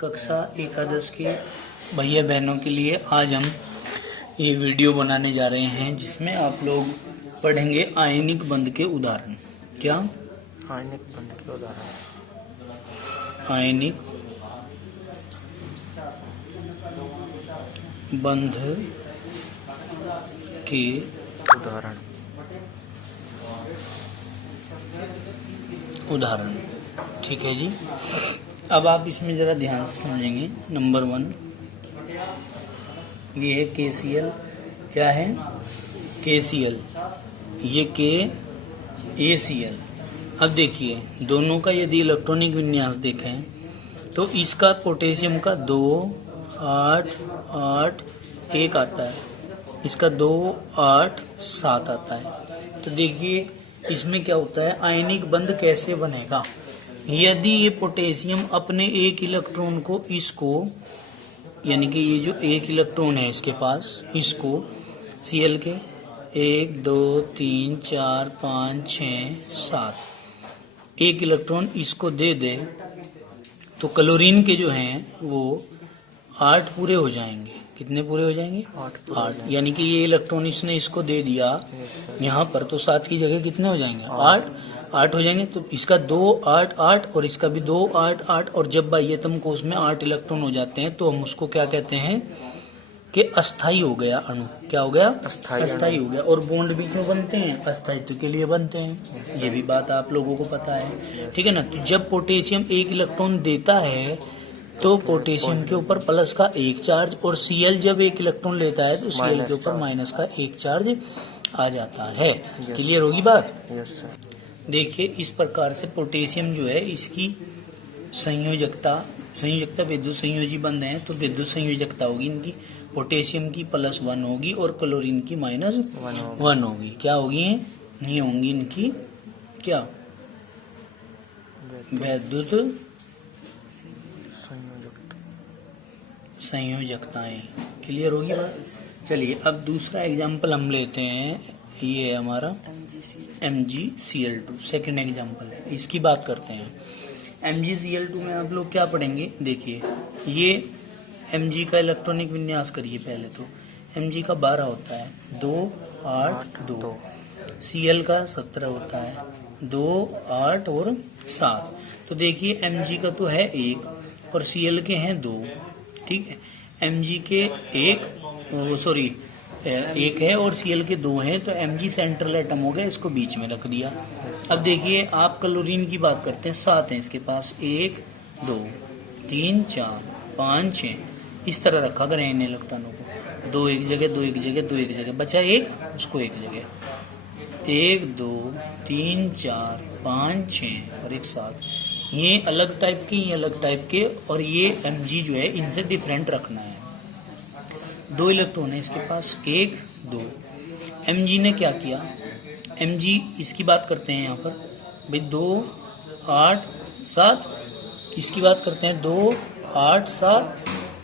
कक्षा एकादश के भैया बहनों के लिए आज हम ये वीडियो बनाने जा रहे हैं जिसमें आप लोग पढ़ेंगे आयनिक बंध के उदाहरण। क्या? आयनिक बंध के उदाहरण। आयनिक बंध के उदाहरण। ठीक है जी। अब आप इसमें जरा ध्यान से समझेंगे। नंबर 1 ये है KCl। क्या है? KCl। ये KACl। अब देखिए दोनों का यदि इलेक्ट्रॉनिक विन्यास देखें तो इसका पोटेशियम का 2 8 8 1 आता है, इसका 2 8 7 आता है। तो देखिए इसमें क्या होता है, आयनिक बंध कैसे बनेगा। यदि ये पोटेशियम अपने एक इलेक्ट्रॉन को इसको, यानी कि ये जो एक इलेक्ट्रॉन है इसके पास, इसको Cl के 1 2 3 4 5 6 7 एक इलेक्ट्रॉन इसको दे दे तो क्लोरीन के जो हैं वो 8 पूरे हो जाएंगे। कितने पूरे हो जाएंगे? 8। यानी कि ये इलेक्ट्रॉन इसने इसको दे दिया यहाँ पर, तो 7 की जगह कितने हो जाएंगे? 8 हो जाएंगे। तो इसका 2 8 8 और इसका भी 2 8 8, और जब बाह्यतम कोश में 8 इलेक्ट्रॉन हो जाते हैं तो हम उसको क्या कहते हैं कि अस्थाई हो गया अणु। क्या हो गया? अस्थाई हो गया। और बॉन्ड भी क्यों बनते हैं? अस्थायित्व के लिए बनते हैं। ये भी बात आप लोगों को पता है, ठीक है ना। तो जब पोटेशियम एक इलेक्ट्रॉन देता है तो पोटेशियम के ऊपर प्लस का 1 चार्ज, और Cl जब एक इलेक्ट्रॉन लेता है तो Cl के ऊपर माइनस का 1 चार्ज आ जाता है। क्लियर होगी बात? देखिए इस प्रकार से पोटेशियम जो है इसकी संयोजकता विद्युत संयोजी बंध है तो विद्युत संयोजकता होगी इनकी, पोटेशियम की +1 होगी और क्लोरीन की -1 होगी। क्या होगी? ये होंगी इनकी क्या? विद्युत संयोजकताएं। क्लियर होगी बात? चलिए अब दूसरा एग्जाम्पल हम लेते हैं। ये है हमारा MgCl2, सेकेंड एग्जाम्पल है, इसकी बात करते हैं। MgCl2 में आप लोग क्या पढ़ेंगे? देखिए ये Mg का इलेक्ट्रॉनिक विन्यास करिए पहले। तो Mg का 12 होता है, 2 8 2। Cl का 17 होता है, 2 8 और 7। तो देखिए Mg का तो है 1 और Cl के हैं 2। ठीक है, Mg के 1 है और Cl के 2 हैं, तो Mg सेंट्रल एटम हो गया, इसको बीच में रख दिया। अब देखिए आप क्लोरीन की बात करते हैं, 7 है इसके पास, 1 2 3 4 5 6, इस तरह रखा करें इन इलेक्ट्रॉनों को, 2 एक जगह 2 एक जगह 2 एक जगह, बचा 1, उसको एक जगह, 1 2 3 4 5 6 और 1 7। ये अलग टाइप के, ये अलग टाइप के, और ये Mg जो है इनसे डिफरेंट रखना है। 2 इलेक्ट्रॉन है इसके पास, 1 2। Mg ने क्या किया? Mg इसकी बात करते हैं यहाँ पर भाई, 2 8 7, इसकी बात करते हैं 2 8 7।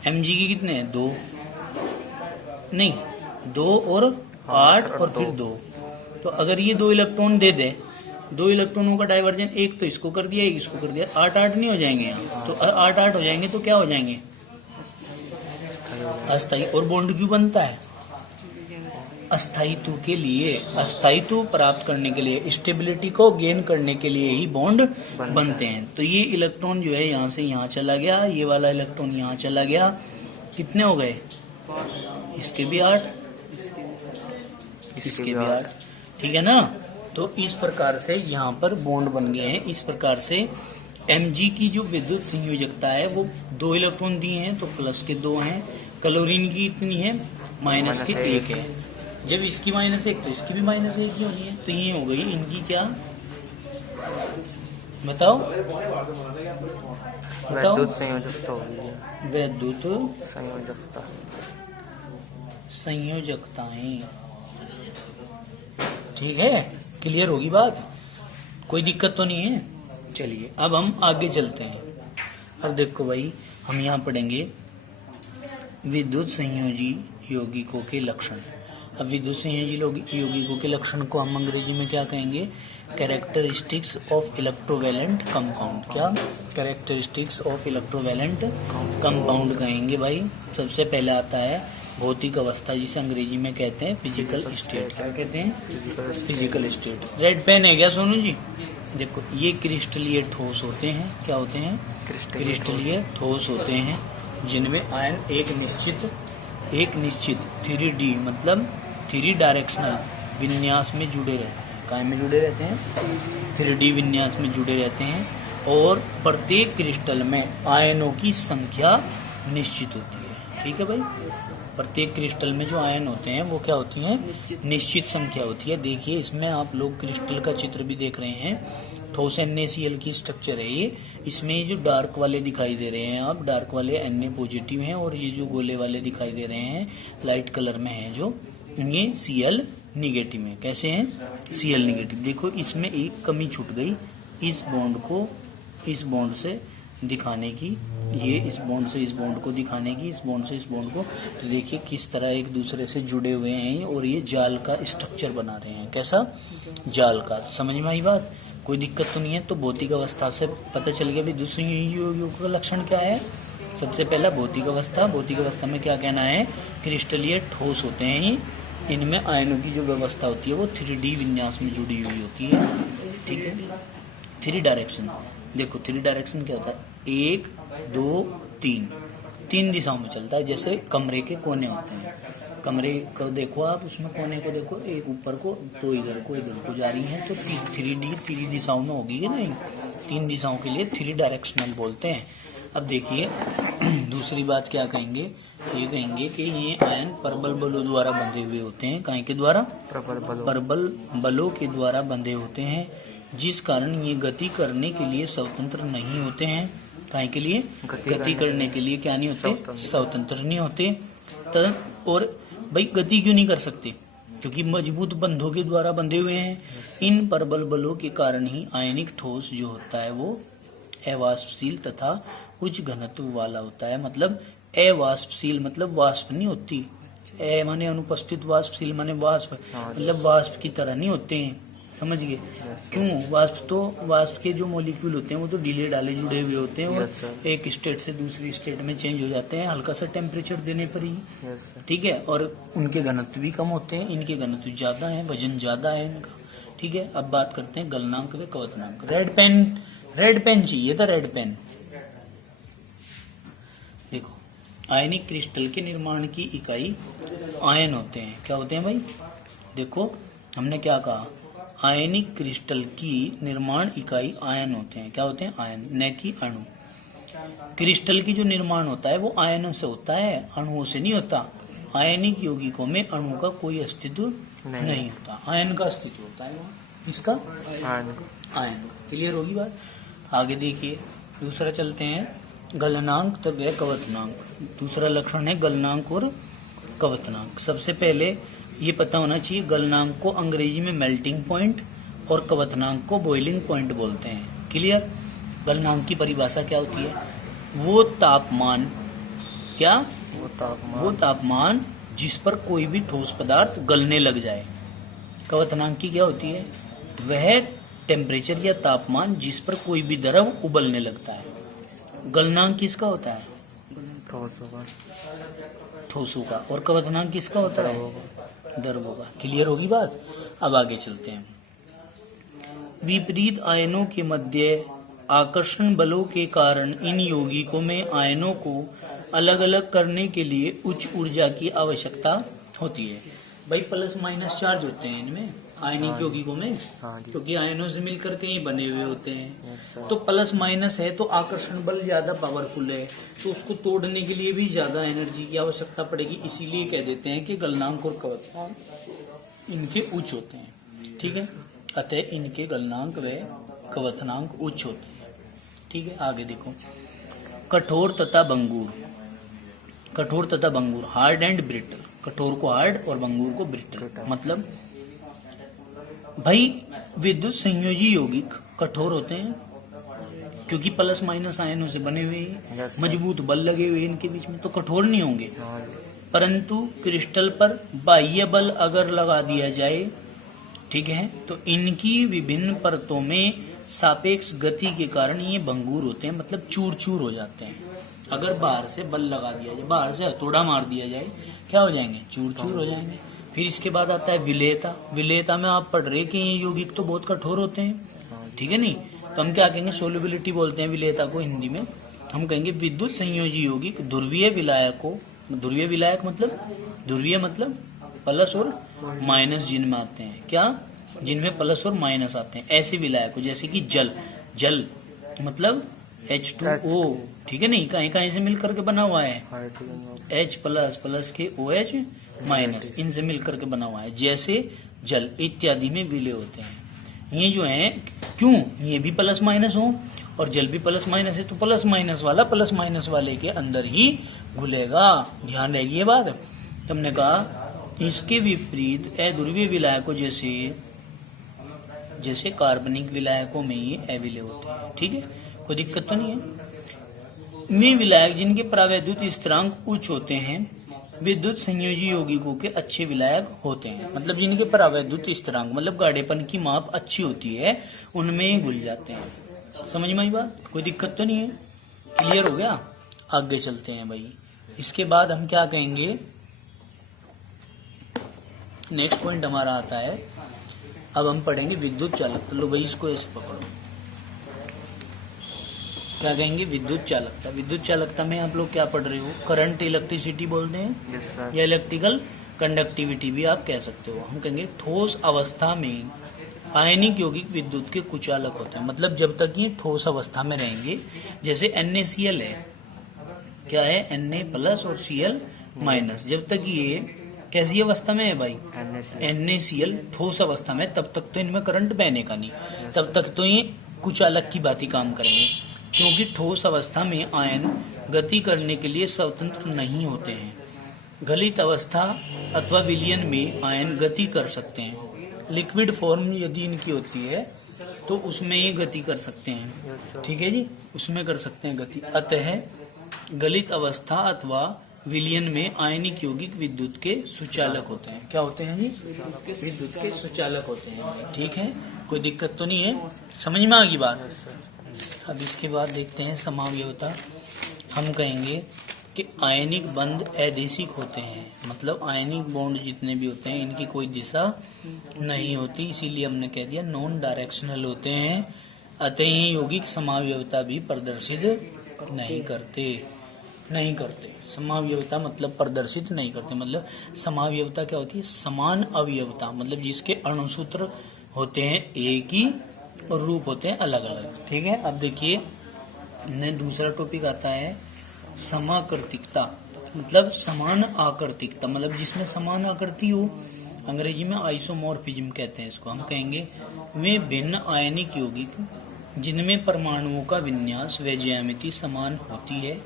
Mg की कितने हैं? 2 नहीं, 2 और 8 और फिर 2। तो अगर ये 2 इलेक्ट्रॉन दे दे, 2 इलेक्ट्रॉनों का डाइवर्जन, एक तो इसको कर दिया एक इसको कर दिया, 8 8 नहीं हो जाएंगे यहाँ? तो 8 8 हो जाएंगे तो क्या हो जाएंगे? अस्थायी। और बॉन्ड क्यों बनता है? अस्थायित्व के लिए, अस्थायित्व प्राप्त करने के लिए, स्टेबिलिटी को गेन करने के लिए ही बॉन्ड बनते हैं। तो ये इलेक्ट्रॉन जो है यहाँ से यहाँ चला गया, ये वाला इलेक्ट्रॉन यहाँ चला गया, कितने हो गए? इसके भी 8, इसके भी 8। ठीक है ना। तो इस प्रकार से यहाँ पर बॉन्ड बन गए हैं। इस प्रकार से Mg की जो विद्युत संयोजकता है वो 2 इलेक्ट्रॉन दिए हैं तो प्लस के 2 हैं, क्लोरीन की इतनी है माइनस के 1 है। जब इसकी -1 तो इसकी भी -1 ही होनी है। तो ये हो गई इनकी क्या? बताओ विद्युत संयोजकता होगी। विद्युत संयोजकताएं। ठीक है, क्लियर होगी बात? कोई दिक्कत तो नहीं है? चलिए अब हम आगे चलते हैं। अब देखो भाई, हम यहाँ पढ़ेंगे विद्युत संयोजी यौगिकों के लक्षण। अब विद्युत संयोजी यौगिकों के लक्षण को हम अंग्रेजी में क्या कहेंगे? Characteristics of electrovalent compound. क्या कैरेक्टरिस्टिक्स ऑफ इलेक्ट्रोवैलेंट कंपाउंड कहेंगे भाई। सबसे पहले आता है भौतिक अवस्था, जिसे अंग्रेजी में कहते हैं फिजिकल स्टेट। क्या कहते हैं? Physical state. रेड पेन है क्या सोनू जी? देखो ये क्रिस्टलीय ठोस होते हैं। क्या होते हैं? क्रिस्टलीय ठोस होते हैं, जिनमें आयन एक निश्चित 3D मतलब 3 डायरेक्शनल विन्यास में जुड़े रहते हैं। काय में जुड़े रहते हैं? 3D विन्यास में जुड़े रहते हैं, और प्रत्येक क्रिस्टल में आयनों की संख्या निश्चित होती है। ठीक है भाई। प्रत्येक क्रिस्टल में जो आयन होते हैं वो क्या होती हैं? निश्चित संख्या होती है। देखिए इसमें आप लोग क्रिस्टल का चित्र भी देख रहे हैं। ठोस NaCl की स्ट्रक्चर है ये। इसमें जो डार्क वाले दिखाई दे रहे हैं, आप डार्क वाले Na पॉजिटिव हैं, और ये जो गोले वाले दिखाई दे रहे हैं लाइट कलर में हैं जो, ये Cl निगेटिव है। कैसे हैं? Cl negative. देखो इसमें एक कमी छूट गई, इस बॉन्ड को इस बॉन्ड से दिखाने की, ये इस बॉन्ड से इस बॉन्ड को दिखाने की, इस बॉन्ड से इस बॉन्ड को। तो देखिए किस तरह एक दूसरे से जुड़े हुए हैं, और ये जाल का स्ट्रक्चर बना रहे हैं। कैसा? जाल का। समझ में आई बात? कोई दिक्कत तो नहीं है। तो भौतिक अवस्था से पता चल गया भी दूसरी युग का लक्षण क्या है। सबसे पहला भौतिक अवस्था। भौतिक अवस्था में क्या कहना है? क्रिस्टलीय ठोस होते हैं, इनमें आयनों की जो व्यवस्था होती है वो 3D विन्यास में जुड़ी हुई होती है। ठीक है। 3 डायरेक्शन। देखो 3 डायरेक्शन क्या होता है? 1 2 3 दिशाओं में चलता है। जैसे कमरे के कोने होते हैं, कमरे को देखो आप, उसमें कोने को देखो, एक ऊपर को, 2 इधर को जा रही हैं, तो 3 दिशाओं में होगी कि नहीं? 3 दिशाओं के लिए 3 डायरेक्शनल बोलते हैं। अब देखिए दूसरी बात क्या कहेंगे? ये कहेंगे कि ये आयन प्रबल बलों द्वारा बंधे हुए होते हैं। काहे के द्वारा? प्रबल बलों के द्वारा बंधे होते हैं, जिस कारण ये गति करने के लिए स्वतंत्र नहीं होते हैं। काहे के लिए? गति करने के लिए क्या नहीं होते? स्वतंत्र नहीं होते। और भाई गति क्यों नहीं कर सकते? क्योंकि मजबूत बंधों के द्वारा बंधे हुए हैं। इन प्रबल बलों के कारण ही आयनिक ठोस जो होता है वो अवाष्पशील तथा उच्च घनत्व वाला होता है। मतलब अवाष्पशील मतलब वाष्प नहीं होती, माने अनुपस्थित, वाष्पशील माने वाष्प, मतलब वाष्प की तरह नहीं होते हैं। समझ गए? क्यों? वाष्प के जो मॉलिक्यूल होते हैं वो तो ढीले ढाले जुड़े हुए होते हैं, और एक स्टेट से दूसरी स्टेट में चेंज हो जाते हैं हल्का सा टेम्परेचर देने पर ही। ठीक है। और उनके घनत्व भी कम होते हैं, इनके घनत्व ज्यादा है, वजन ज्यादा है इनका। ठीक है। अब बात करते हैं गलनांक व कवतनांक। रेड पेन चाहिए था, रेड पेन। देखो आयनिक क्रिस्टल के निर्माण की इकाई आयन होते हैं। क्या होते हैं भाई? देखो हमने क्या कहा? आयनिक क्रिस्टल की निर्माण इकाई आयन होते हैं। क्या होते हैं? आयन, न कि अणु। क्रिस्टल की जो निर्माण होता है वो आयनों से होता है, अणुओं से नहीं होता। आयनिक यौगिकों में अणु का कोई अस्तित्व नहीं होता, आयन का अस्तित्व होता है। किसका? आयन का। क्लियर होगी बात? आगे देखिए दूसरा चलते हैं, गलनांक तक है कवतनांक। दूसरा लक्षण है गलनांक और कवतनांक। सबसे पहले ये पता होना चाहिए, गलनांक को अंग्रेजी में मेल्टिंग पॉइंट और कवतनांक को बॉइलिंग पॉइंट बोलते हैं। क्लियर? गलनांक की परिभाषा क्या होती है? वो तापमान, क्या? वो तापमान जिस पर कोई भी ठोस पदार्थ गलने लग जाए। कवतनांक की क्या होती है? वह टेम्परेचर या तापमान जिस पर कोई भी द्रव उबलने लगता है। गलनांक किसका होता है? ठोसों का। और कवतनांक किसका होता है? द्रवों का। क्लियर होगी बात? अब आगे चलते हैं। विपरीत आयनों के मध्य आकर्षण बलों के कारण इन यौगिकों में आयनों को अलग अलग करने के लिए उच्च ऊर्जा की आवश्यकता होती है। भाई प्लस माइनस चार्ज होते हैं इनमें, आयनिक यौगिकों में, क्योंकि आयनों से मिलकर के ही बने हुए होते हैं। तो प्लस माइनस है तो आकर्षण बल ज्यादा पावरफुल है, तो उसको तोड़ने के लिए भी ज्यादा एनर्जी की आवश्यकता पड़ेगी। इसीलिए कह देते हैं कि गलनांक और कवतनांक इनके उच्च होते हैं। ठीक है। अतः इनके गलनांक व कवतनांक उच्च होते हैं। ठीक है। आगे देखो, कठोर तथा भंगुर। कठोर तथा भंगुर, हार्ड एंड ब्रिटल। कठोर को हार्ड और भंगुर को ब्रिटल। मतलब भाई विद्युत संयोजी यौगिक कठोर होते हैं क्योंकि प्लस माइनस आयनों से बने हुए हैं, मजबूत बल लगे हुए इनके बीच में, तो कठोर नहीं होंगे। परंतु क्रिस्टल पर बाह्य बल अगर लगा दिया जाए, ठीक है। तो इनकी विभिन्न परतों में सापेक्ष गति के कारण ये भंगुर होते हैं, मतलब चूर चूर हो जाते हैं। अगर बाहर से बल लगा दिया जाए, बाहर से हथौड़ा मार दिया जाए, क्या हो जाएंगे? चूर चूर हो जाएंगे। फिर इसके बाद आता है विलेयता। विलेयता में आप पढ़ रहे कि ये यौगिक तो बहुत कठोर होते हैं, ठीक है नहीं, तो हम क्या कहेंगे? सोल्युबिलिटी बोलते हैं विलेयता को हिंदी में। हम कहेंगे विद्युत संयोजी यौगिक ध्रुवीय विलायकों, ध्रुवीय विलायक मतलब ध्रुवीय मतलब प्लस और माइनस जिनमें आते हैं, क्या? जिनमें प्लस और माइनस आते हैं, ऐसे विलायकों जैसे कि जल, जल मतलब H2O, ठीक है नहीं, कहीं कहीं से मिल करके बना हुआ है, H प्लस प्लस के OH माइनस, इनसे मिल करके बना हुआ है, जैसे जल इत्यादि में विलय होते हैं। ये जो है, क्यों? ये भी प्लस माइनस हो और जल भी प्लस माइनस है, तो प्लस माइनस वाला प्लस माइनस वाले के अंदर ही घुलेगा। ध्यान रहेगी ये बात। तुमने कहा इसके विपरीत अध्रुवीय विलायकों जैसे कार्बनिक विलायकों में ये अविलय होते हैं, ठीक है, कोई दिक्कत तो नहीं है। में विलायक जिनके परावैद्युत स्थिरांक उच्च होते हैं विद्युत संयोजी यौगिकों के अच्छे विलायक होते हैं, मतलब जिनके परावैद्युत स्थिरांक मतलब गाढ़ेपन की माप अच्छी होती है, उनमें घुल जाते हैं। समझ में आई बात? कोई दिक्कत तो नहीं है? क्लियर हो गया? आगे चलते हैं भाई। इसके बाद हम क्या कहेंगे? नेक्स्ट पॉइंट हमारा आता है, अब हम पढ़ेंगे विद्युत चालकता। लो भाई इसको ऐसे पकड़ो, क्या कहेंगे? विद्युत चालकता। विद्युत चालकता में आप लोग क्या पढ़ रहे हो? करंट इलेक्ट्रिसिटी बोलते हैं या इलेक्ट्रिकल कंडक्टिविटी भी आप कह सकते हो। हम कहेंगे ठोस अवस्था में आयनिक यौगिक विद्युत के कुचालक होते हैं, मतलब जब तक ये ठोस अवस्था में रहेंगे, जैसे NaCl है, क्या है? Na प्लस और Cl माइनस, जब तक ये कैसी अवस्था में है भाई? NaCl ठोस अवस्था में, तब तक तो इनमें करंट बहने का नहीं, तब तक तो ये कुचालक की बात ही काम करेंगे, क्योंकि ठोस अवस्था में आयन गति करने के लिए स्वतंत्र नहीं होते हैं। गलित अवस्था अथवा विलयन में आयन गति कर सकते हैं। लिक्विड फॉर्म यदि इनकी होती है तो उसमें ये गति कर सकते हैं, ठीक है जी, उसमें कर सकते हैं गति। अतः गलित अवस्था अथवा विलयन में आयनिक यौगिक विद्युत के सुचालक होते हैं। क्या होते हैं जी? विद्युत के सुचालक होते हैं, ठीक है, कोई दिक्कत तो नहीं है? समझ में आ गई बात? अब इसके बाद देखते हैं समावयवता। हम कहेंगे कि आयनिक बंध अदेशिक होते हैं, मतलब आयनिक बॉन्ड जितने भी होते हैं इनकी कोई दिशा नहीं होती, इसीलिए हमने कह दिया नॉन डायरेक्शनल होते हैं। अतः ये यौगिक समावयवता भी प्रदर्शित नहीं करते। समावयवता मतलब प्रदर्शित नहीं करते, मतलब समावयवता क्या होती है? समान अवयवता, मतलब जिसके अणुसूत्र होते हैं एक ही और रूप होते हैं अलग अलग, ठीक है। अब देखिए दूसरा टॉपिक आता है समाकृतिकता, मतलब समान आकृतिकता, मतलब जिसमें समान आकृति हो, अंग्रेजी में आइसोमॉर्फिज्म कहते हैं इसको। हम कहेंगे वे भिन्न आयनिक यौगिक जिनमें परमाणुओं का विन्यास व ज्यामिति समान होती है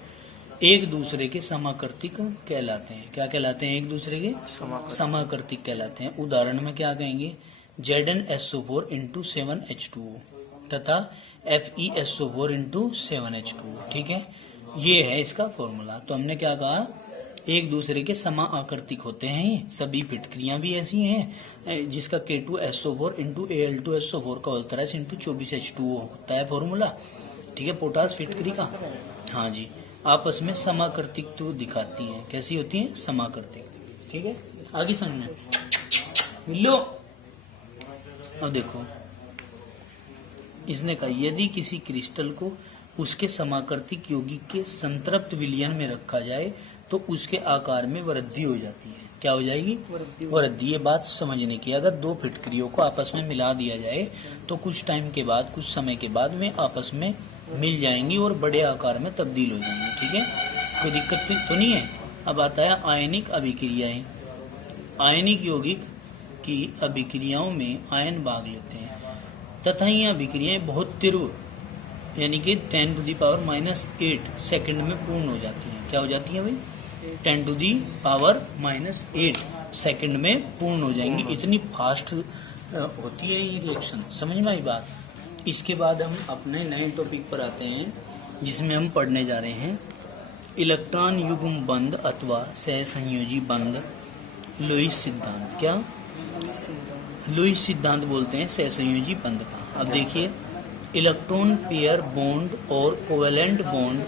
एक दूसरे के समाकृतिक कहलाते हैं। क्या कहलाते हैं? एक दूसरे के समाकृतिक कहलाते हैं। उदाहरण में क्या कहेंगे? ZnSO4 × 7H2O तथा FeSO4 × 7H2O, ठीक है, ये है इसका फॉर्मूला। तो हमने क्या कहा? एक दूसरे के समा आकृतिक होते हैं ये सभी फिटकरियां भी ऐसी हैं जिसका K2SO4 × Al2SO4 का होल × 24H2O होता है फॉर्मूला, ठीक है, पोटास फिटकरी का। हाँ जी, आपस में समाकृतिक तो दिखाती हैं, कैसी होती हैं? समाकृतिक, ठीक है। आगे समझना मिलो। अब देखो इसने कहा यदि किसी क्रिस्टल को उसके समाकृतिक यौगिक के संतृप्त विलयन में रखा जाए तो उसके आकार में वृद्धि हो जाती है। क्या हो जाएगी? वृद्धि। ये बात समझने की, अगर दो फिटकरियों को आपस में मिला दिया जाए तो कुछ टाइम के बाद, कुछ समय के बाद वे आपस में मिल जाएंगी और बड़े आकार में तब्दील हो जाएंगी, ठीक है, कोई दिक्कत तो नहीं है। अब आता है आयनिक अभिक्रियाएं। आयनिक यौगिक की अभिक्रियाओं में आयन भाग लेते हैं तथा ये अभिक्रियाएं बहुत तीव्र यानी कि 10⁻⁻8 सेकंड में पूर्ण हो जाती हैं। क्या हो जाती है भाई? 10⁻⁻8 सेकंड में पूर्ण हो जाएंगी, इतनी फास्ट होती है ये रिएक्शन। समझ में आई बात? इसके बाद हम अपने नए टॉपिक पर आते हैं जिसमें हम पढ़ने जा रहे हैं इलेक्ट्रॉन युग्म बंध अथवा सहसंयोजी बंध, लोइस सिद्धांत। क्या? लुईस सिद्धांत बोलते हैं सहसंयोजी बंध का। अब देखिए, इलेक्ट्रॉन पेयर बॉन्ड और कोवेलेंट बॉन्ड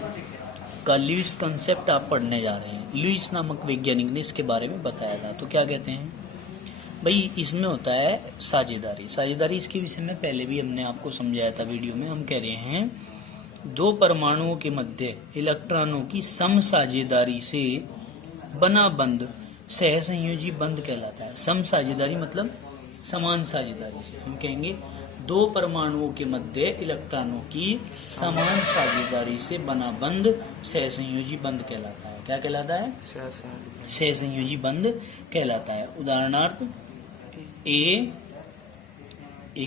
का लुईस कंसेप्ट आप पढ़ने जा रहे हैं। लुईस नामक वैज्ञानिक ने इसके बारे में बताया था। तो क्या कहते हैं भाई, इसमें होता है साझेदारी। साझेदारी इसके विषय में पहले भी हमने आपको समझाया था वीडियो में। हम कह रहे हैं दो परमाणुओं के मध्य इलेक्ट्रॉनों की सम साझेदारी से बना बंध सहसंयोजी बंध कहलाता है। सम साझेदारी मतलब समान साझेदारी से। हम कहेंगे दो परमाणुओं के मध्य इलेक्ट्रॉनों की समान साझेदारी से बना बंध सहसंयोजी बंध कहलाता है। क्या कहलाता है? सहसंयोजी बंध कहलाता है। उदाहरणार्थ एक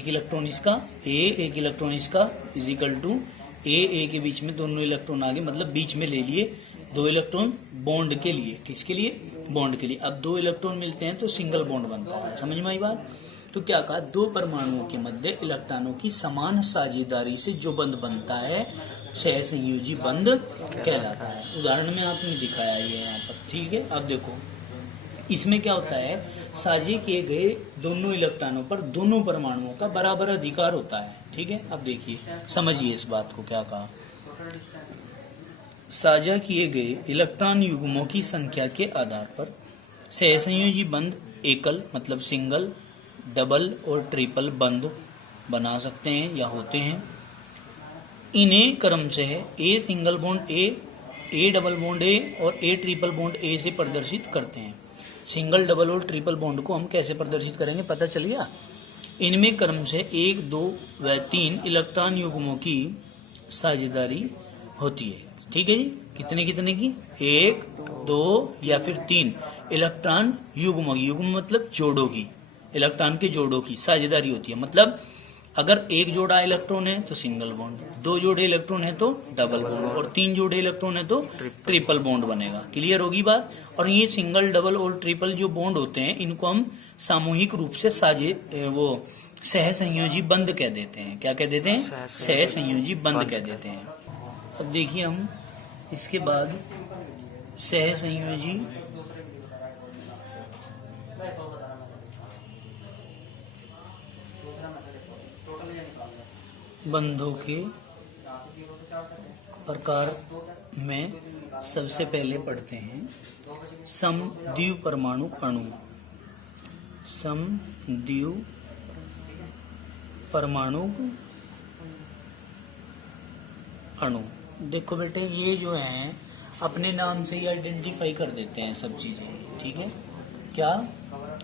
इलेक्ट्रॉन इसका, एक इलेक्ट्रॉन इसका इज इक्वल टू ए के बीच में दोनों इलेक्ट्रॉन आगे, मतलब बीच में ले लिए दो इलेक्ट्रॉन बॉन्ड के लिए। किसके लिए? बॉन्ड के लिए। अब दो इलेक्ट्रॉन मिलते हैं तो सिंगल बॉन्ड बनता है। समझ में आई बात? तो क्या कहा, दो परमाणुओं के मध्य इलेक्ट्रॉनों की समान साझेदारी से जो बंध बनता है सहसंयोजी बंध कहलाता है। उदाहरण में आपने दिखाया ये यहाँ पर, ठीक है। अब देखो, इसमें क्या होता है, साझे किए गए दोनों इलेक्ट्रॉनों पर दोनों परमाणुओं का बराबर अधिकार होता है। ठीक है। अब देखिए, समझिए इस बात को। क्या कहा, साझा किए गए इलेक्ट्रॉन युग्मों की संख्या के आधार पर सहसंयोजी बंध एकल मतलब सिंगल, डबल और ट्रिपल बंध बना सकते हैं या होते हैं। इन्हें क्रम से A single bond A double bond A और ए ट्रिपल बॉन्ड ए से प्रदर्शित करते हैं। सिंगल, डबल और ट्रिपल बॉन्ड को हम कैसे प्रदर्शित करेंगे पता चल गया। इनमें क्रम से 1, 2 व 3 इलेक्ट्रॉन युग्मों की साझेदारी होती है। ठीक है जी। कितने कितने की? 1, 2 या फिर 3 इलेक्ट्रॉन युग्म। युग्म मतलब जोड़ों की, इलेक्ट्रॉन के जोड़ों की साझेदारी होती है। मतलब अगर एक जोड़ा इलेक्ट्रॉन है तो सिंगल बॉन्ड, दो जोड़े इलेक्ट्रॉन है तो डबल बॉन्ड, और 3 जोड़े इलेक्ट्रॉन है तो ट्रिपल बॉन्ड बनेगा। क्लियर होगी बात? और ये सिंगल, डबल और ट्रिपल जो बॉन्ड होते हैं, इनको हम सामूहिक रूप से सहसंयोजी बंध कह देते हैं। क्या कह देते हैं? सहसंयोजी बंध कह देते हैं। अब देखिए, हम इसके बाद सहसंयोजी बंधों के प्रकार में सबसे पहले पढ़ते हैं समद्वितीय परमाणु अणु। समद्वितीय परमाणु अणु। देखो बेटे, ये जो है अपने नाम से ही आइडेंटिफाई कर देते हैं सब चीजें। ठीक है। क्या?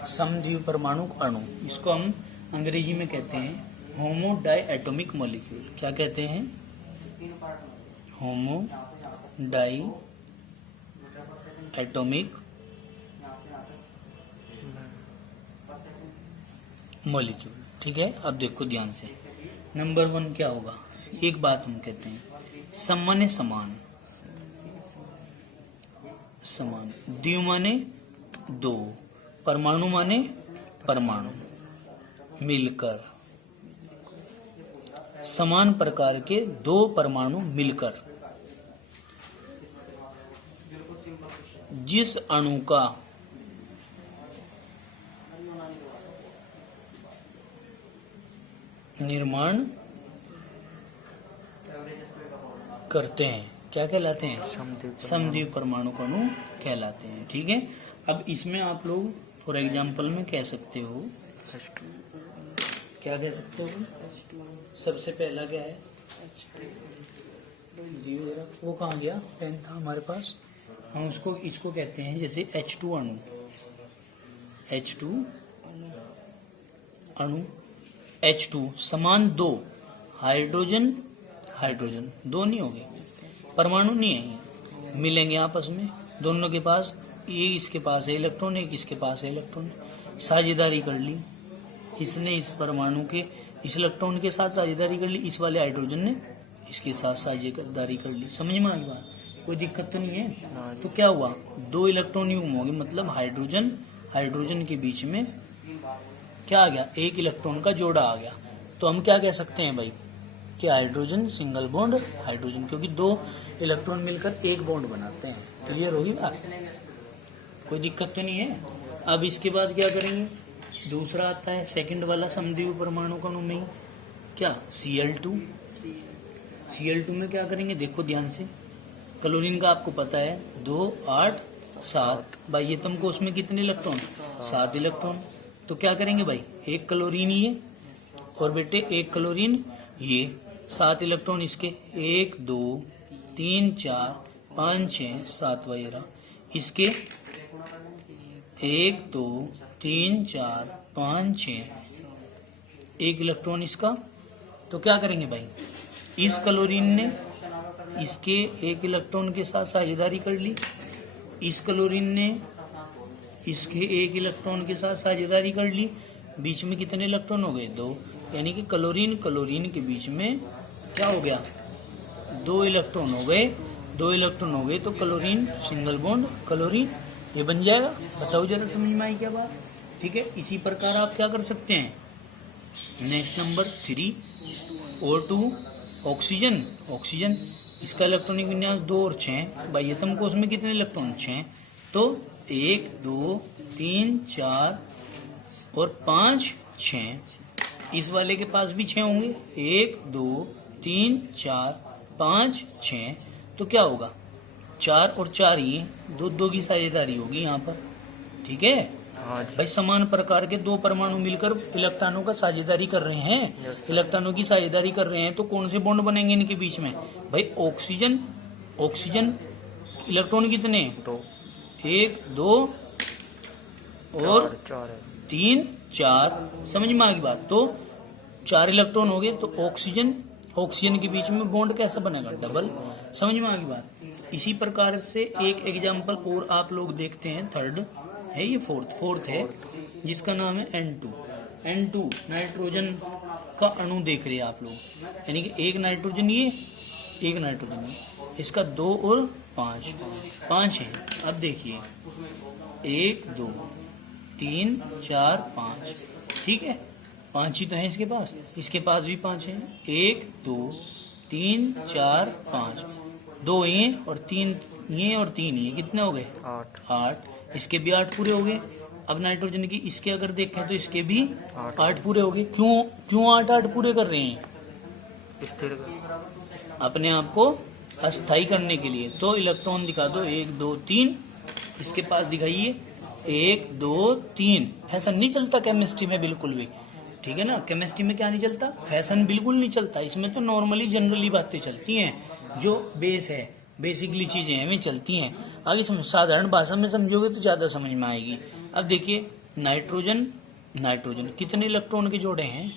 समद्वितीय परमाणु अणु। इसको हम अंग्रेजी में कहते हैं होमो डाई एटोमिक मॉलिक्यूल। क्या कहते हैं? होमो डाई एटोमिक मॉलिक्यूल। ठीक है। अब देखो ध्यान से, नंबर 1 क्या होगा? एक बात हम कहते हैं सम माने समान, समान। द्वि माने दो, परमाणु माने परमाणु, मिलकर। समान प्रकार के दो परमाणु मिलकर जिस अणु का निर्माण करते हैं क्या कहलाते हैं? समद्वितीय परमाणु अणु कहलाते हैं। ठीक है। अब इसमें आप लोग फॉर एग्जांपल में कह सकते हो, क्या कह सकते हो? सबसे पहला क्या है? वो कहाँ गया? पेन था हमारे पास। हम उसको इसको कहते हैं जैसे H2 अणु। H2 अणु, H2 समान दो हाइड्रोजन, हाइड्रोजन दो नहीं हो गए, परमाणु नहीं है, मिलेंगे आपस में। दोनों के पास, ये इसके पास है इलेक्ट्रॉन, एक इसके पास है इलेक्ट्रॉन। साझेदारी कर ली, इसने इस परमाणु के इस इलेक्ट्रॉन के साथ साझेदारी कर ली, इस वाले हाइड्रोजन ने इसके साथ साझेदारी कर ली। समझ में आ गई बात? कोई दिक्कत तो नहीं है। तो क्या हुआ? दो इलेक्ट्रॉन युग्म हो गए, मतलब हाइड्रोजन, हाइड्रोजन के बीच में क्या आ गया? एक इलेक्ट्रॉन का जोड़ा आ गया। तो हम क्या कह सकते हैं भाई कि हाइड्रोजन सिंगल बॉन्ड हाइड्रोजन, क्योंकि दो इलेक्ट्रॉन मिलकर एक बॉन्ड बनाते हैं। क्लियर होगी बात? कोई दिक्कत तो नहीं है। अब इसके बाद क्या करेंगे? दूसरा आता है सेकंड वाला समद्वीप परमाणु कणों में क्या Cl2। Cl2 में क्या करेंगे, देखो ध्यान से, क्लोरीन का आपको पता है 2 8 7, बाह्यतम कोश में कितने इलेक्ट्रॉन, 7 इलेक्ट्रॉन। तो क्या करेंगे भाई, एक क्लोरीन ये और बेटे एक क्लोरीन ये, 7 इलेक्ट्रॉन इसके, 1 2 3 4 5 6 7 वगैरह, इसके 1 2 3 4 5 6, एक इलेक्ट्रॉन इसका। तो क्या करेंगे भाई, इस क्लोरीन ने इसके एक इलेक्ट्रॉन के साथ साझेदारी कर ली, इस क्लोरीन ने इसके एक इलेक्ट्रॉन के साथ साझेदारी कर ली, बीच में कितने इलेक्ट्रॉन हो गए, 2, यानी कि क्लोरीन क्लोरीन के बीच में क्या हो गया, 2 इलेक्ट्रॉन हो गए, 2 इलेक्ट्रॉन हो गए, तो क्लोरीन सिंगल बॉन्ड क्लोरीन ये बन जाएगा। बताओ जरा समझ में आई क्या बात, ठीक है। इसी प्रकार आप क्या कर सकते हैं, next number 3 O2 oxygen, oxygen इसका इलेक्ट्रॉनिक विन्यास 2 और 6, बाह्यतम कोश में कितने इलेक्ट्रॉन, 6, तो 1 2 3 4 और 5 6, इस वाले के पास भी 6 होंगे, 1 2 3 4 5 6, तो क्या होगा 4 और 4 ये 2 की साझेदारी होगी यहाँ पर, ठीक है भाई। समान प्रकार के 2 परमाणु मिलकर इलेक्ट्रॉनों का साझेदारी कर रहे हैं, इलेक्ट्रॉनों की साझेदारी कर रहे हैं, तो कौन से बॉन्ड बनेंगे इनके बीच में भाई, ऑक्सीजन, ऑक्सीजन इलेक्ट्रॉन कितने, 1 2 और 3 4, समझ में आ गई बात। तो 4 इलेक्ट्रॉन हो गए, तो ऑक्सीजन ऑक्सीजन के बीच में बॉन्ड कैसा बनेगा, डबल, समझ में आ गई बात। इसी प्रकार से एक एग्जाम्पल और आप लोग देखते हैं, थर्ड है ये, फोर्थ है, जिसका नाम है N2 नाइट्रोजन का अणु देख रहे हैं आप लोग, यानी कि एक नाइट्रोजन ये, एक नाइट्रोजन ये, इसका 2 और 5 है। अब देखिए 1 2 3 4 5, ठीक है, 5 ही तो है इसके पास भी 5 है, 1 2 3 4 5, 2 ये और 3 ये और 3 ये, कितने हो गए, 8, इसके भी 8 पूरे हो गए। अब नाइट्रोजन की इसके अगर देखें तो इसके भी 8 पूरे हो गए। क्यों 8 पूरे कर रहे हैं, स्थिर अपने आप को अस्थायी करने के लिए। तो इलेक्ट्रॉन दिखा दो, 1 2 3, इसके पास दिखाइए 1 2 3, फैशन नहीं चलता केमिस्ट्री में बिल्कुल भी, ठीक है ना। केमिस्ट्री में क्या नहीं चलता, फैशन बिल्कुल नहीं चलता, इसमें तो नॉर्मली जनरली बातें चलती हैं, जो बेस है, बेसिकली चीजें हमें चलती हैं। अब इस साधारण भाषा में समझोगे तो ज्यादा समझ में आएगी। अब देखिए नाइट्रोजन कितने इलेक्ट्रॉन के जोड़े हैं,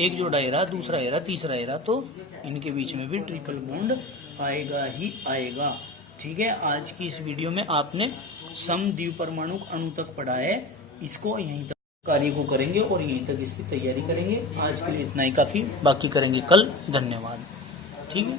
एक जोड़ा एरा, दूसरा एरा, तीसरा एरा, तो इनके बीच में भी ट्रिपल बॉन्ड आएगा ही आएगा, ठीक है। आज की इस वीडियो में आपने समद्वीप परमाणु अणु तक पढ़ा है, इसको यहीं तक कार्य को करेंगे और यहीं तक इसकी तैयारी करेंगे। आज के लिए इतना ही काफी, बाकी करेंगे कल। धन्यवाद, ठीक है।